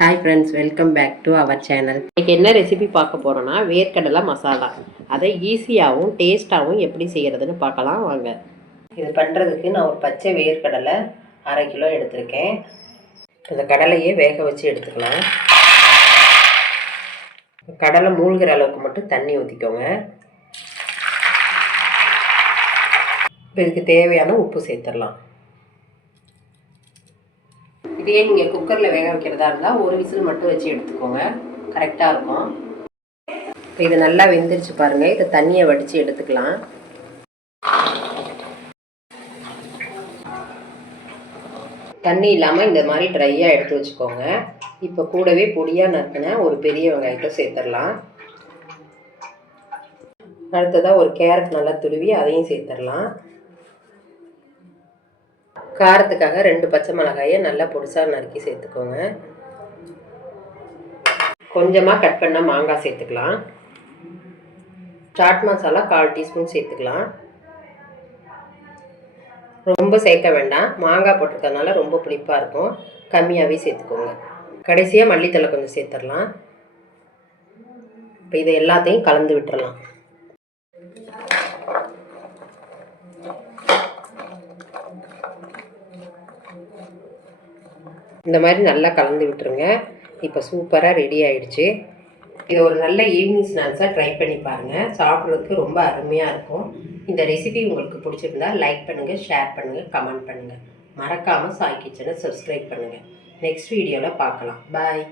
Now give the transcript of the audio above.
Hi friends, welcome back to our channel. இன்றைக்கி என்ன recipe பார்க்க போகிறோன்னா வேர்க்கடலை மசாலா. அதை ஈஸியாகவும் டேஸ்ட்டாகவும் எப்படி செய்கிறதுன்னு பார்க்கலாம் வாங்க. இது பண்ணுறதுக்கு நான் ஒரு பச்சை வேர்க்கடலை 1/2 கிலோ எடுத்திருக்கேன். இந்த கடலையே வேக வச்சு எடுத்துக்கலாம். கடலை மூழ்கிற அளவுக்கு மட்டும் தண்ணி ஊற்றிக்கோங்க. இப்போ இதுக்கு தேவையான உப்பு சேர்த்துடலாம். இதே நீங்கள் குக்கரில் வேக வைக்கிறதா இருந்தால் ஒரு விசில் மட்டும் வச்சு எடுத்துக்கோங்க, கரெக்டாக இருக்கும். இப்போ இது நல்லா வெந்துருச்சு பாருங்கள். இதை தண்ணியை வடித்து எடுத்துக்கலாம். தண்ணி இல்லாமல் இந்த மாதிரி ட்ரையாக எடுத்து வச்சுக்கோங்க. இப்போ கூடவே பொடியாக நறுக்கின ஒரு பெரிய வெங்காயத்தை சேர்த்துடலாம். அடுத்ததாக ஒரு கேரட் நல்லா துருவி அதையும் சேர்த்துடலாம். காரத்துக்காக 2 பச்சை மிளகாயை நல்லா பொடிசாக நறுக்கி சேர்த்துக்கோங்க. கொஞ்சமாக கட் பண்ண மாங்காய் சேர்த்துக்கலாம். சாட் மசாலா 1/4 டீஸ்பூன் சேர்த்துக்கலாம். ரொம்ப சேர்க்க வேண்டாம், மாங்காய் போட்டிருக்கறதுனால ரொம்ப புளிப்பாக இருக்கும், கம்மியாகவே சேர்த்துக்கோங்க. கடைசியாக மல்லித்தலை கொஞ்சம் சேர்த்துடலாம். இப்போ இதை எல்லாத்தையும் கலந்து விட்டுறலாம். இந்த மாதிரி நல்லா கலந்து விட்டுருங்க. இப்போ சூப்பராக ரெடி ஆகிடுச்சு. இதை ஒரு நல்ல ஈவினிங் ஸ்நாக்ஸாக ட்ரை பண்ணி பாருங்கள். சாப்பிட்றதுக்கு ரொம்ப அருமையாக இருக்கும். இந்த ரெசிபி உங்களுக்கு பிடிச்சிருந்தா லைக் பண்ணுங்கள், ஷேர் பண்ணுங்கள், கமெண்ட் பண்ணுங்கள். மறக்காமல் சாய் கிச்சனை சப்ஸ்கிரைப் பண்ணுங்கள். நெக்ஸ்ட் வீடியோவில் பார்க்கலாம். பாய்.